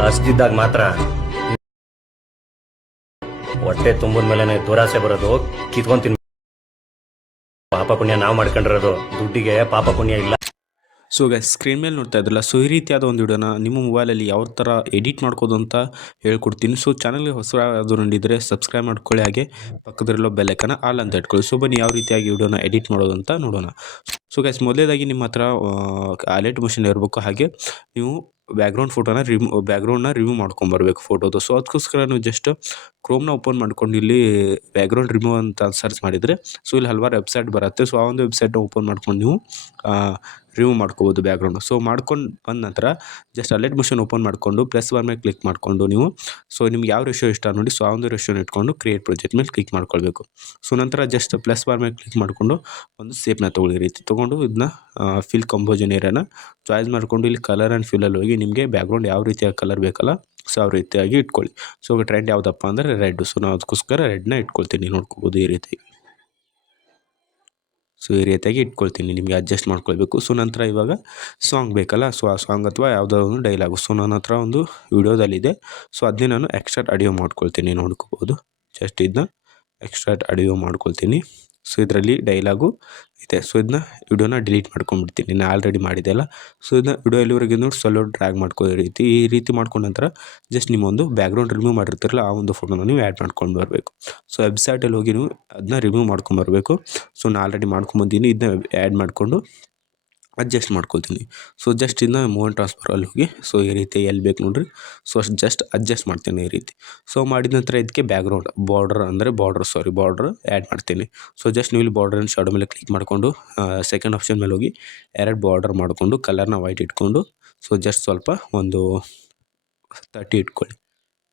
ಹಸ್ದಿದ್ದಾಗ ಮಾತ್ರ ಹೊಟ್ಟೆ ತುಂಬಿದ ಮೇಲೆ ದುರಾಸೆ ಬರೋದು, ಕಿತ್ಕೊಂಡ್ ತಿನ್. ಪಾಪ ಪುಣ್ಯ ನಾವು ಮಾಡ್ಕೊಂಡಿರೋದು, ದುಡ್ಡಿಗೆ ಪಾಪ ಪುಣ್ಯ ಇಲ್ಲ. ಸೊ ಗೈಸ್, ಸ್ಕ್ರೀನ್ ಮೇಲೆ ನೋಡ್ತಾ ಇದ್ರಲ್ಲ, ಸೊ ಈ ರೀತಿಯಾದ ಒಂದು ವಿಡಿಯೋನ ನಿಮ್ಮ ಮೊಬೈಲಲ್ಲಿ ಯಾವ ಥರ ಎಡಿಟ್ ಮಾಡ್ಕೋದು ಅಂತ ಹೇಳ್ಕೊಡ್ತೀನಿ. ಸೊ ಚಾನಲ್ಗೆ ಹೊಸ ಯಾವುದು ನೋಡಿದರೆ ಸಬ್ಸ್ಕ್ರೈಬ್ ಮಾಡ್ಕೊಳ್ಳಿ, ಹಾಗೆ ಪಕ್ಕದಲ್ಲಿರೋ ಬೆಲ್ಲೈಕನ್ನ ಆಲ್ ಅಂತ ಇಟ್ಕೊಳ್ಳಿ. ಸೊ ಬನ್ನಿ ಯಾವ ರೀತಿಯಾಗಿ ವಿಡಿಯೋನ ಎಡಿಟ್ ಮಾಡೋದು ಅಂತ ನೋಡೋಣ. ಸೊ ಗೈಸ್, ಮೊದಲೇದಾಗಿ ನಿಮ್ಮ ಹತ್ರ ಅಲರ್ಟ್ ಮಷಿನ್ ಇರಬೇಕು, ಹಾಗೆ ನೀವು ಬ್ಯಾಕ್ಗ್ರೌಂಡ್ನ ರಿಮೂವ್ ಮಾಡ್ಕೊಂಬರ್ಬೇಕು ಫೋಟೋದು. ಸೊ ಅದಕ್ಕೋಸ್ಕರ ನೀವು ಜಸ್ಟ್ ಕ್ರೋಮ್ನ ಓಪನ್ ಮಾಡ್ಕೊಂಡು ಇಲ್ಲಿ ಬ್ಯಾಕ್ಗ್ರೌಂಡ್ ರಿಮೂವ್ ಅಂತ ಸರ್ಚ್ ಮಾಡಿದರೆ ಸೊ ಇಲ್ಲಿ ಹಲವಾರು ವೆಬ್ಸೈಟ್ ಬರುತ್ತೆ. ಸೊ ಆ ಒಂದು ವೆಬ್ಸೈಟ್ನ ಓಪನ್ ಮಾಡ್ಕೊಂಡು ನೀವು ರಿಮೂವ್ ಮಾಡ್ಕೋಬೋದು ಬ್ಯಾಕ್ಗ್ರೌಂಡು. ಸೊ ಮಾಡ್ಕೊಂಡು ಬಂದ ನಂತರ ಜಸ್ಟ್ ಅಲರ್ಟ್ ಮಷಿನ್ ಓಪನ್ ಮಾಡಿಕೊಂಡು ಪ್ಲಸ್ ಬಾರ್ ಮೇಲೆ ಕ್ಲಿಕ್ ಮಾಡಿಕೊಂಡು ನೀವು ಸೊ ನಿಮ್ಗೆ ಯಾವ ರೇಷಿಯೋ ಇಷ್ಟ ನೋಡಿ, ಸೊ ಆ ಒಂದು ರೇಷಿಯೋನ ಇಟ್ಕೊಂಡು ಕ್ರಿಯೇಟ್ ಪ್ರಾಜೆಕ್ಟ್ ಮೇಲೆ ಕ್ಲಿಕ್ ಮಾಡ್ಕೊಳ್ಬೇಕು. ಸೊ ನಂತರ ಜಸ್ಟ್ ಪ್ಲಸ್ ಬಾರ್ ಮೇಲೆ ಕ್ಲಿಕ್ ಮಾಡಿಕೊಂಡು ಒಂದು ಸೇಪ್ನ ತೊಗೊಳ್ಳಿ, ರೀತಿ ತೊಗೊಂಡು ಇದನ್ನ ಫಿಲ್ ಕಂಪೋಸನ್ ಏರಿಯಾನ ಚಾಯ್ಸ್ ಮಾಡಿಕೊಂಡು ಇಲ್ಲಿ ಕಲರ್ ಆ್ಯಂಡ್ ಫಿಲ್ಲಲ್ಲಿ ಹೋಗಿ ನಿಮಗೆ ಬ್ಯಾಕ್ಗ್ರೌಂಡ್ ಯಾವ ರೀತಿಯ ಕಲರ್ ಬೇಕಲ್ಲ ಸೊ ಯಾವ ರೀತಿಯಾಗಿ ಇಟ್ಕೊಳ್ಳಿ. ಸೊ ಟ್ರೆಂಡ್ ಯಾವುದಪ್ಪ ಅಂದರೆ ರೆಡ್. ಸೊ ನಾವು ಅದಕ್ಕೋಸ್ಕರ ರೆಡ್ನ ಇಟ್ಕೊಳ್ತೀನಿ, ನೋಡ್ಕೋಬೋದು ಈ ರೀತಿ. ಸೊ ಈ ರೀತಿಯಾಗಿ ಇಟ್ಕೊಳ್ತೀನಿ, ನಿಮಗೆ ಅಡ್ಜಸ್ಟ್ ಮಾಡ್ಕೊಳ್ಬೇಕು. ಸೊ ನಂತರ ಇವಾಗ ಸಾಂಗ್ ಬೇಕಲ್ಲ, ಸೊ ಆ ಸಾಂಗ್ ಅಥವಾ ಯಾವುದೋ ಒಂದು ಡೈಲಾಗು ಸೊ ನನ್ನ ಹತ್ರ ಒಂದು ವಿಡಿಯೋದಲ್ಲಿದೆ. ಸೊ ಅದನ್ನೇ ನಾನು ಎಕ್ಸ್ಟ್ರಾಕ್ಟ್ ಆಡಿಯೋ ಮಾಡ್ಕೊಳ್ತೀನಿ, ನೋಡ್ಕೋಬೋದು. ಜಸ್ಟ್ ಇದನ್ನ ಎಕ್ಸ್ಟ್ರಾಕ್ಟ್ ಆಡಿಯೋ ಮಾಡ್ಕೊಳ್ತೀನಿ. ಸೊ ಇದರಲ್ಲಿ ಡೈಲಾಗು ಇದೆ. ಸೊ ಇದನ್ನ ವಿಡಿಯೋನ ಡಿಲೀಟ್ ಮಾಡ್ಕೊಂಡ್ಬಿಡ್ತೀನಿ, ನಾನು ಆಲ್ರೆಡಿ ಮಾಡಿದೆ ಅಲ್ಲ. ಸೊ ಇದನ್ನ ವಿಡಿಯೋ ಎಲ್ಲಿವರೆಗೆ ನೋಡಿ ಸ್ವಲ್ಪ ಡ್ರ್ಯಾಗ್ ಮಾಡ್ಕೋ ಈ ರೀತಿ ಮಾಡ್ಕೊಂಡ ನಂತರ ಜಸ್ಟ್ ನಿಮ್ಮೊಂದು ಬ್ಯಾಕ್ಗ್ರೌಂಡ್ ರಿಮೂವ್ ಮಾಡಿರ್ತಿರಲ್ಲ ಆ ಒಂದು ಫೋಟೋನ ನೀವು ಆ್ಯಡ್ ಮಾಡ್ಕೊಂಡು ಬರಬೇಕು. ಸೊ ವೆಬ್ಸೈಟಲ್ಲಿ ಹೋಗಿ ನೀವು ಅದನ್ನ ರಿಮೂವ್ ಮಾಡ್ಕೊಂಬರ್ಬೇಕು. ಸೊ ನಾನು ಆಲ್ರೆಡಿ ಮಾಡ್ಕೊಂಬಂದಿನಿ, ಇದನ್ನ ಆ್ಯಡ್ ಮಾಡಿಕೊಂಡು ಅಡ್ಜಸ್ಟ್ ಮಾಡ್ಕೊಳ್ತೀನಿ. ಸೊ ಜಸ್ಟ್ ಇದನ್ನ ಮೂವ್ ಟ್ರಾನ್ಸ್ಫರಲ್ಲಿ ಹೋಗಿ ಸೊ ಈ ರೀತಿ ಎಲ್ಲಿ ಬೇಕು ನೋಡ್ರಿ, ಸೊ ಅಷ್ಟು ಜಸ್ಟ್ ಅಡ್ಜಸ್ಟ್ ಮಾಡ್ತೀನಿ ಈ ರೀತಿ. ಸೊ ಮಾಡಿದ ನಂತರ ಇದಕ್ಕೆ ಬ್ಯಾಕ್ಗ್ರೌಂಡ್ ಬಾರ್ಡರ್ ಆ್ಯಡ್ ಮಾಡ್ತೀನಿ. ಸೊ ಜಸ್ಟ್ ನೀವು ಇಲ್ಲಿ ಬಾರ್ಡರ್ ಶಾಡೋ ಮೇಲೆ ಕ್ಲಿಕ್ ಮಾಡಿಕೊಂಡು ಸೆಕೆಂಡ್ ಆಪ್ಷನ್ ಮೇಲೆ ಹೋಗಿ ಎರಡು ಬಾರ್ಡರ್ ಮಾಡಿಕೊಂಡು ಕಲರ್ನ ವೈಟ್ ಇಟ್ಕೊಂಡು ಸೊ ಜಸ್ಟ್ ಸ್ವಲ್ಪ ಒಂದು 30 ಇಟ್ಕೊಳ್ಳಿ.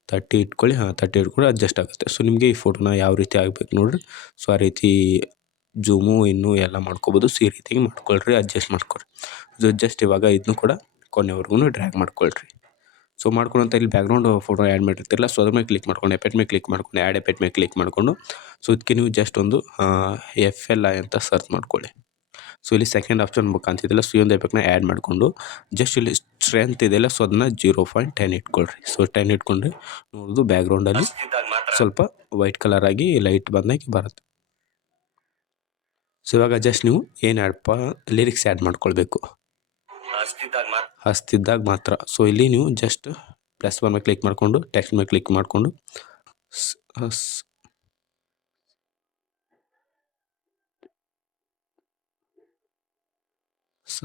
30 ಇಟ್ಕೊಂಡು ಅಡ್ಜಸ್ಟ್ ಆಗುತ್ತೆ. ಸೊ ನಿಮಗೆ ಈ ಫೋಟೋನ ಯಾವ ರೀತಿ ಆಗಬೇಕು ನೋಡ್ರಿ, ಸೊ ಆ ರೀತಿ ಜೂಮು ಇನ್ನೂ ಎಲ್ಲ ಮಾಡ್ಕೋಬೋದು. ಸೊ ಈ ರೀತಿಯಾಗಿ ಮಾಡ್ಕೊಳ್ರಿ, ಅಡ್ಜಸ್ಟ್ ಮಾಡ್ಕೊಳ್ರಿ. ಸೊ ಜಸ್ಟ್ ಇವಾಗ ಇದನ್ನು ಕೂಡ ಕೊನೆವರೆಗೂ ಡ್ರ್ಯಾಗ್ ಮಾಡ್ಕೊಳ್ರಿ. ಸೊ ಮಾಡ್ಕೊಂಡಂತ ಇಲ್ಲಿ ಬ್ಯಾಕ್ಗ್ರೌಂಡ್ ಫೋಟೋ ಆ್ಯಡ್ ಮಾಡಿರ್ತಿರಲ್ಲ, ಸೊ ಅದ್ರ ಮೇಲೆ ಕ್ಲಿಕ್ ಮಾಡ್ಕೊಂಡು ಎಫೆಕ್ಟ್ ಮೇಲೆ ಕ್ಲಿಕ್ ಮಾಡ್ಕೊಂಡು ಆ್ಯಡ್ ಎಫೆಕ್ಟ್ ಮೇಲೆ ಕ್ಲಿಕ್ ಮಾಡಿಕೊಂಡು ಸೊ ಇದಕ್ಕೆ ನೀವು ಜಸ್ಟ್ ಒಂದು FLI ಅಂತ ಸರ್ಚ್ ಮಾಡ್ಕೊಳ್ಳಿ. ಸೊ ಇಲ್ಲಿ ಸೆಕೆಂಡ್ ಆಪ್ಷನ್ ಕಾಣ್ತಿದ್ದಿಲ್ಲ, ಸೊ ಈ ಒಂದು ಎಫೆಕ್ಟ್ನ ಆ್ಯಡ್ ಮಾಡಿಕೊಂಡು ಜಸ್ಟ್ ಇಲ್ಲಿ ಸ್ಟ್ರೆಂತ್ ಇದೆಯಲ್ಲ ಸೊ ಅದನ್ನು 0.10 ಇಟ್ಕೊಳ್ರಿ. ಸೊ 10 ಇಟ್ಕೊಂಡ್ರೆ ನೋಡೋದು ಬ್ಯಾಕ್ಗ್ರೌಂಡಲ್ಲಿ ಸ್ವಲ್ಪ ವೈಟ್ ಕಲರ್ ಆಗಿ ಲೈಟ್ ಬಂದಾಗಿ ಬರುತ್ತೆ. ಸೊ ಇವಾಗ ಜಸ್ಟ್ ನೀವು ಏನು ಲಿರಿಕ್ಸ್ ಆ್ಯಡ್ ಮಾಡ್ಕೊಳ್ಬೇಕು, ಹಸ್ತಿದ್ದಾಗ ಮಾತ್ರ. ಸೊ ಇಲ್ಲಿ ನೀವು ಜಸ್ಟ್ ಪ್ಲಸ್ ಬಾರ್ ಮೇಲೆ ಕ್ಲಿಕ್ ಮಾಡಿಕೊಂಡು ಟೆಕ್ಸ್ಟ್ ಮೇಲೆ ಕ್ಲಿಕ್ ಮಾಡಿಕೊಂಡು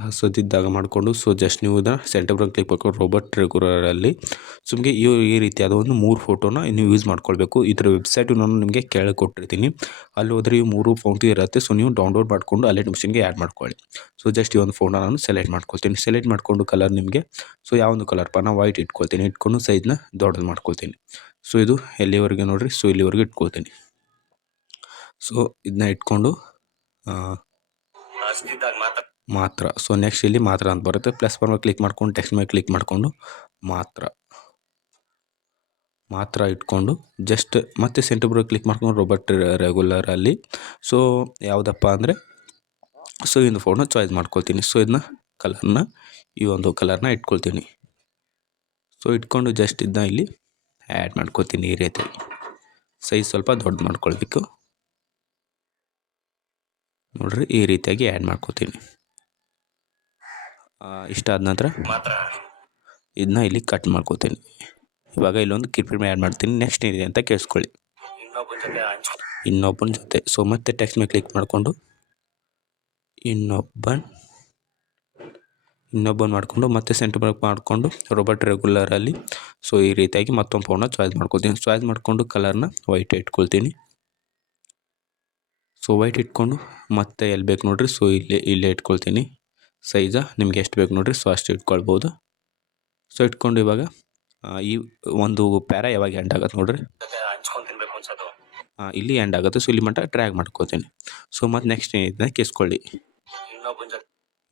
ಹಸದಿದ್ದಾಗ ಮಾಡಿಕೊಂಡು ಸೊ ಜಸ್ಟ್ ನೀವು ಇದನ್ನು ಸೆಂಟರ್ ಬ್ರಾಂಡ್ ಕ್ಲಿಕ್ ಮಾಡ್ಕೊಂಡು ರೋಬರ್ಟ್ ರೆಗ್ಯುಲರಲ್ಲಿ ಸೊ ನಿಮಗೆ ಈ ರೀತಿಯಾದ ಒಂದು 3 ಫೋಟೋನ ನೀವು ಯೂಸ್ ಮಾಡ್ಕೊಳ್ಬೇಕು. ಇದರ ವೆಬ್ಸೈಟು ನಾನು ನಿಮಗೆ ಕೆಳಗೆ ಕೊಟ್ಟಿರ್ತೀನಿ, ಅಲ್ಲಿ ಹೋದರೆ ಈ 3 ಫೋಟೋ ಇರುತ್ತೆ. ಸೊ ನೀವು ಡೌನ್ಲೋಡ್ ಮಾಡಿಕೊಂಡು ಅಲರ್ಟ್ ಮಷಿನ್ಗೆ ಆ್ಯಡ್ ಮಾಡ್ಕೊಳ್ಳಿ. ಸೊ ಜಸ್ಟ್ ಈ ಒಂದು ಫೋಟೋನ ನಾನು ಸೆಲೆಕ್ಟ್ ಮಾಡಿಕೊಂಡು ಕಲರ್ ನಿಮಗೆ ಸೊ ಯಾವೊಂದು ಕಲರ್ಪ ನಾನು ವೈಟ್ ಇಟ್ಕೊಂಡು ಸೈಜ್ನ ದೊಡ್ಡದು ಮಾಡ್ಕೊಳ್ತೀನಿ. ಸೊ ಇದು ಎಲ್ಲಿವರೆಗೆ ನೋಡಿರಿ, ಸೊ ಇಲ್ಲಿವರೆಗೆ ಇಟ್ಕೊಳ್ತೀನಿ. ಸೊ ಇದನ್ನ ಇಟ್ಕೊಂಡು ಮಾತ್ರ. ಸೊ ನೆಕ್ಸ್ಟ್ ಇಲ್ಲಿ ಮಾತ್ರ ಅಂತ ಬರುತ್ತೆ, ಪ್ಲಸ್ ಬಾರ್ ಮೇಲೆ ಕ್ಲಿಕ್ ಮಾಡ್ಕೊಂಡು ಟೆಕ್ಸ್ಟ್ ಮೇಲೆ ಕ್ಲಿಕ್ ಮಾಡಿಕೊಂಡು ಮಾತ್ರ ಇಟ್ಕೊಂಡು ಜಸ್ಟ್ ಮತ್ತೆ ಸೆಂಟರ್ ಬ್ರಾಂಡ್ ಕ್ಲಿಕ್ ಮಾಡ್ಕೊಂಡು ರೋಬರ್ಟ್ ರೆಗ್ಯುಲರಲ್ಲಿ ಸೊ ಯಾವುದಪ್ಪ ಅಂದರೆ ಸೊ ಈ ಒಂದು ಫೋಟೋನ ಚಾಯ್ಸ್ ಮಾಡ್ಕೊಳ್ತೀನಿ. ಸೊ ಇದನ್ನ ಈ ಒಂದು ಕಲರ್ನ ಇಟ್ಕೊಳ್ತೀನಿ. ಸೊ ಇಟ್ಕೊಂಡು ಜಸ್ಟ್ ಇದನ್ನ ಇಲ್ಲಿ ಆ್ಯಡ್ ಮಾಡ್ಕೊತೀನಿ. ಈ ರೀತಿ ಸೈಜ್ ಸ್ವಲ್ಪ ದೊಡ್ಡ ಮಾಡ್ಕೊಳ್ಬೇಕು ನೋಡ್ರಿ, ಈ ರೀತಿಯಾಗಿ ಆ್ಯಡ್ ಮಾಡ್ಕೊತೀನಿ. ಇಷ್ಟ ಆದ ನಂತರ ಇದನ್ನ ಇಲ್ಲಿ ಕಟ್ ಮಾಡ್ಕೋತೀನಿ. ಇವಾಗ ಇಲ್ಲೊಂದು ಕಿರ್ಪಿಮೆ ಆ್ಯಡ್ ಮಾಡ್ತೀನಿ. ನೆಕ್ಸ್ಟ್ ಏನಿದೆ ಅಂತ ಕೇಳಿಸ್ಕೊಳ್ಳಿ, ಇನ್ನೊಬ್ಬನ ಜೊತೆ. ಸೊ ಮತ್ತೆ ಟೆಕ್ಸ್ಟ್ ಮೇಲೆ ಕ್ಲಿಕ್ ಮಾಡಿಕೊಂಡು ಇನ್ನೊಬ್ಬನ್ ಮಾಡಿಕೊಂಡು ಮತ್ತೆ ಸೆಂಟರ್ ಬ್ರಾಂಡ್ ಮಾಡಿಕೊಂಡು ರೋಬರ್ಟ್ ರೆಗ್ಯುಲರಲ್ಲಿ ಸೊ ಈ ರೀತಿಯಾಗಿ ಮತ್ತೊಂದು ಫೋನ್ನ ಚಾಯ್ಸ್ ಮಾಡ್ಕೊತೀನಿ. ಚಾಯ್ಸ್ ಮಾಡಿಕೊಂಡು ಕಲರ್ನ ವೈಟ್ ಇಟ್ಕೊಳ್ತೀನಿ. ಸೊ ವೈಟ್ ಇಟ್ಕೊಂಡು ಮತ್ತೆ ಎಲ್ಲಿ ಬೇಕು ನೋಡ್ರಿ, ಸೊ ಇಲ್ಲೇ ಇಟ್ಕೊಳ್ತೀನಿ. ಸೈಜ ನಿಮ್ಗೆ ಎಷ್ಟು ಬೇಕು ನೋಡ್ರಿ, ಸೊ ಅಷ್ಟು ಇಟ್ಕೊಳ್ಬೋದು. ಸೊ ಇಟ್ಕೊಂಡು ಇವಾಗ ಈ ಒಂದು ಪ್ಯಾರ ಯಾವಾಗ ಎಂಡ್ ಆಗುತ್ತೆ ನೋಡ್ರಿ, ಇಲ್ಲಿ ಎಂಡ್ ಆಗುತ್ತೆ. ಸೊ ಇಲ್ಲಿ ಮಟ್ಟ ಡ್ರ್ಯಾಗ್ ಮಾಡ್ಕೋತೀನಿ. ಸೊ ಮತ್ತು ನೆಕ್ಸ್ಟ್ ಏನಿದೆ ಕೇಳಿಸ್ಕೊಳ್ಳಿ,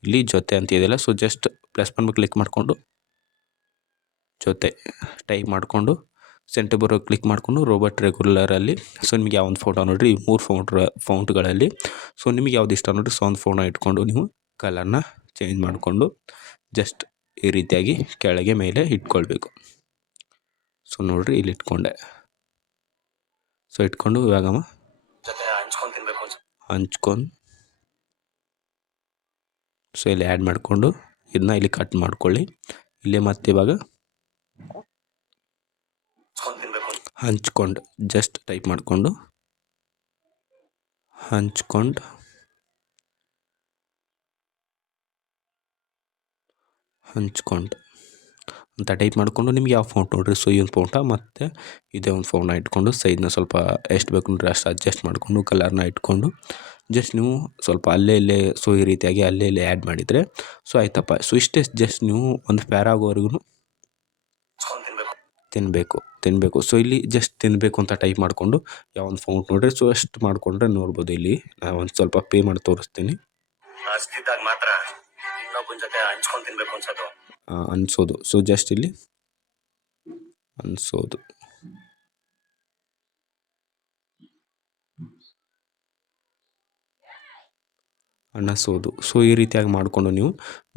ಇಲ್ಲಿ ಜೊತೆ ಅಂತ ಇದೆಯಲ್ಲ, ಸೊ ಜಸ್ಟ್ ಪ್ಲಸ್ ಬಂದು ಕ್ಲಿಕ್ ಮಾಡಿಕೊಂಡು ಜೊತೆ ಟೈಪ್ ಮಾಡಿಕೊಂಡು ಸೆಂಟರ್ ಬರೋ ಕ್ಲಿಕ್ ಮಾಡಿಕೊಂಡು ರೋಬರ್ಟ್ ರೆಗ್ಯುಲರಲ್ಲಿ ಸೊ ನಿಮಗೆ ಯಾವ ಒಂದು ಫೋಟೋ ನೋಡಿರಿ, ಈ 3 ಫೌಂಟ್ಗಳಲ್ಲಿ ಸೊ ನಿಮಗೆ ಯಾವ್ದು ಇಷ್ಟ ನೋಡಿರಿ, ಸೊ ಒಂದು ಫೋಟೋ ಇಟ್ಕೊಂಡು ನೀವು ಕಲರ್ನ ಚೇಂಜ್ ಮಾಡಿಕೊಂಡು ಜಸ್ಟ್ ಈ ರೀತಿಯಾಗಿ ಕೆಳಗೆ ಮೇಲೆ ಇಟ್ಕೊಳ್ಬೇಕು. ಸೊ ನೋಡಿರಿ ಇಲ್ಲಿ ಇಟ್ಕೊಂಡೆ. ಸೊ ಇಟ್ಕೊಂಡು ಇವಾಗಮ್ಮ ಜೊತೆ ಹಂಚ್ಕೊಂಡು ತಿನ್ಬೇಕು ಹಂಚ್ಕೊಂಡು ಸೊ ಇಲ್ಲಿ ಆ್ಯಡ್ ಮಾಡಿಕೊಂಡು ಇದನ್ನ ಇಲ್ಲಿ ಕಟ್ ಮಾಡ್ಕೊಳ್ಳಿ. ಇಲ್ಲೇ ಮತ್ತೆ ಇವಾಗ ತಿನ್ಬೇಕು ಹಂಚ್ಕೊಂಡು ಜಸ್ಟ್ ಟೈಪ್ ಮಾಡಿಕೊಂಡು ಹಂಚ್ಕೊಂಡು ಅಂತ ಟೈಪ್ ಮಾಡಿಕೊಂಡು ನಿಮ್ಗೆ ಯಾವ ಫೌಂಟ್ ನೋಡಿರಿ, ಸೊ ಈ ಒಂದು ಫೌಂಟ ಮತ್ತು ಇದೇ ಒಂದು ಫೌಂಟ ಇಟ್ಕೊಂಡು ಸೈಜ್ನ ಸ್ವಲ್ಪ ಎಷ್ಟು ಬೇಕು ನೋಡಿರಿ ಅಷ್ಟು ಅಡ್ಜಸ್ಟ್ ಮಾಡಿಕೊಂಡು ಕಲರ್ನ ಇಟ್ಕೊಂಡು ಜಸ್ಟ್ ನೀವು ಸ್ವಲ್ಪ ಅಲ್ಲೇ ಇಲ್ಲೇ ಸೊ ಈ ರೀತಿಯಾಗಿ ಅಲ್ಲೇ ಇಲ್ಲೇ ಆ್ಯಡ್ ಮಾಡಿದರೆ ಸೊ ಆಯ್ತಪ್ಪ. ಸೊ ಇಷ್ಟೇ, ಜಸ್ಟ್ ನೀವು ಒಂದು ಪ್ಯಾರಾ ಆಗೋವರೆಗೂ ತಿನ್ನಬೇಕು. ಸೊ ಇಲ್ಲಿ ಜಸ್ಟ್ ತಿನ್ನಬೇಕು ಅಂತ ಟೈಪ್ ಮಾಡಿಕೊಂಡು ಯಾವ ಒಂದು ಫೌಂಟ್ ನೋಡಿರಿ ಸೊ ಅಷ್ಟು ಮಾಡಿಕೊಂಡ್ರೆ ನೋಡ್ಬೋದು. ಇಲ್ಲಿ ನಾನು ಒಂದು ಸ್ವಲ್ಪ ಪೇ ಮಾಡಿ ತೋರಿಸ್ತೀನಿ. ಹಸ್ತಿದ್ದಾಗ ಮಾತ್ರ ಇನ್ನೊಬ್ಬನ ಜೊತೆ ಹಂಚ್ಕೊಂಡು ತಿನ್ಬೇಕು ಅನ್ಸೋದು ಅನ್ಸೋದು. ಸೊ ಜಸ್ಟ್ ಇಲ್ಲಿ ಅನ್ಸೋದು. ಅನ್ನಿಸೋದು. ಸೊ ಈ ರೀತಿಯಾಗಿ ಮಾಡಿಕೊಂಡು ನೀವು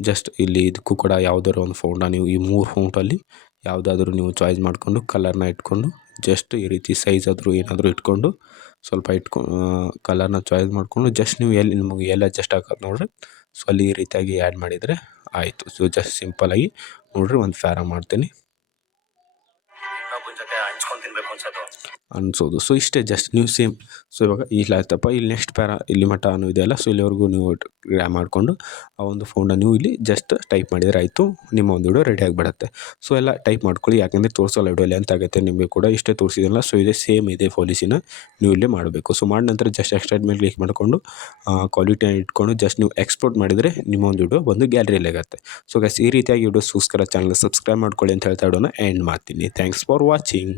ಜಸ್ಟ್ ಇಲ್ಲಿ ಇದಕ್ಕೂ ಕೂಡ ಯಾವುದಾದ್ರು ಒಂದು ಫೌಂಟ ನೀವು ಈ 3 ಫೌಂಟಲ್ಲಿ ಯಾವುದಾದ್ರೂ ನೀವು ಚಾಯ್ಸ್ ಮಾಡಿಕೊಂಡು ಕಲರ್ನ ಇಟ್ಕೊಂಡು ಜಸ್ಟ್ ಈ ರೀತಿ ಸೈಜ್ ಆದರೂ ಏನಾದರೂ ಇಟ್ಕೊಂಡು ಸ್ವಲ್ಪ ಕಲರ್ನ ಚಾಯ್ಸ್ ಮಾಡಿಕೊಂಡು ಜಸ್ಟ್ ನೀವು ಎಲ್ಲಿ ನಿಮಗೆ ಎಲ್ಲ ಅಡ್ಜಸ್ಟ್ ಆಗೋದು ನೋಡಿರಿ ಸೊ ಅಲ್ಲಿ ಈ ರೀತಿಯಾಗಿ ಆ್ಯಡ್ ಮಾಡಿದರೆ ಆಯಿತು. ಸೊ ಜಸ್ಟ್ ಸಿಂಪಲಾಗಿ ನೋಡಿರಿ ಒಂದು ಪ್ಯಾರಾ ಮಾಡ್ತೀನಿ ಇನ್ನೊಬ್ಬನ ಜೊತೆ ಹಂಚ್ಕೊಂಡು ತಿನ್ಬೇಕು ಅನ್ಸೋದು. ಸೊ ಇಷ್ಟೇ, ಜಸ್ಟ್ ನೀವು ಸೇಮ್. ಸೊ ಇವಾಗ ಇಲ್ಲ ಆಯ್ತಪ್ಪ, ಇಲ್ಲಿ ನೆಕ್ಸ್ಟ್ ಪ್ಯಾರಾ ಇಲ್ಲಿ ಮಟ್ಟ ಇದೆಯಲ್ಲ ಸೊ ಇಲ್ಲಿವರೆಗೂ ನೀವು ಮಾಡಿಕೊಂಡು ಆ ಒಂದು ಫೌಂಡ ನೀವು ಇಲ್ಲಿ ಜಸ್ಟ್ ಟೈಪ್ ಮಾಡಿದರೆ ಆಯಿತು, ನಿಮ್ಮ ಒಂದು ವಿಡಿಯೋ ರೆಡಿ ಆಗಿಬಿಡುತ್ತೆ. ಸೊ ಎಲ್ಲ ಟೈಪ್ ಮಾಡ್ಕೊಳ್ಳಿ, ಯಾಕೆಂದರೆ ತೋರಿಸೋಲ್ಲ ವಿಡಿಯೋ ಲೆಂತ್ ಆಗುತ್ತೆ ನಿಮಗೆ ಕೂಡ. ಇಷ್ಟೇ ತೋರಿಸಿದಲ್ಲ. ಸೊ ಇದೇ ಸೇಮ್ ಇದೆ ಪಾಲಿಸಿನ ನೀವು ಇಲ್ಲೇ ಮಾಡಬೇಕು. ಸೊ ಮಾಡಿದ ನಂತರ ಜಸ್ಟ್ ಎಕ್ಸ್ಟ್ರಾಕ್ಟ್ ಮೇಲೆ ಕ್ಲಿಕ್ ಮಾಡಿಕೊಂಡು ಕ್ವಾಲಿಟಿಯನ್ನು ಇಟ್ಕೊಂಡು ಜಸ್ಟ್ ನೀವು ಎಕ್ಸ್ಪೋರ್ಟ್ ಮಾಡಿದರೆ ನಿಮ್ಮ ಒಂದು ವಿಡಿಯೋ ಬಂದು ಗ್ಯಾಲರಿಯಲ್ಲಿ ಆಗುತ್ತೆ. ಸೊ ಗೈಸ್ ಈ ರೀತಿಯಾಗಿ ವಿಡಿಯೋಸ್ಗೋಸ್ಕರ ಚಾನಲ್ ಸಬ್ಸ್ಕ್ರೈಬ್ ಮಾಡ್ಕೊಳ್ಳಿ ಅಂತ ಹೇಳ್ತಾ ವಿಡಿಯೋನ ಎಂಡ್ ಮಾಡ್ತೀನಿ. Thanks for watching.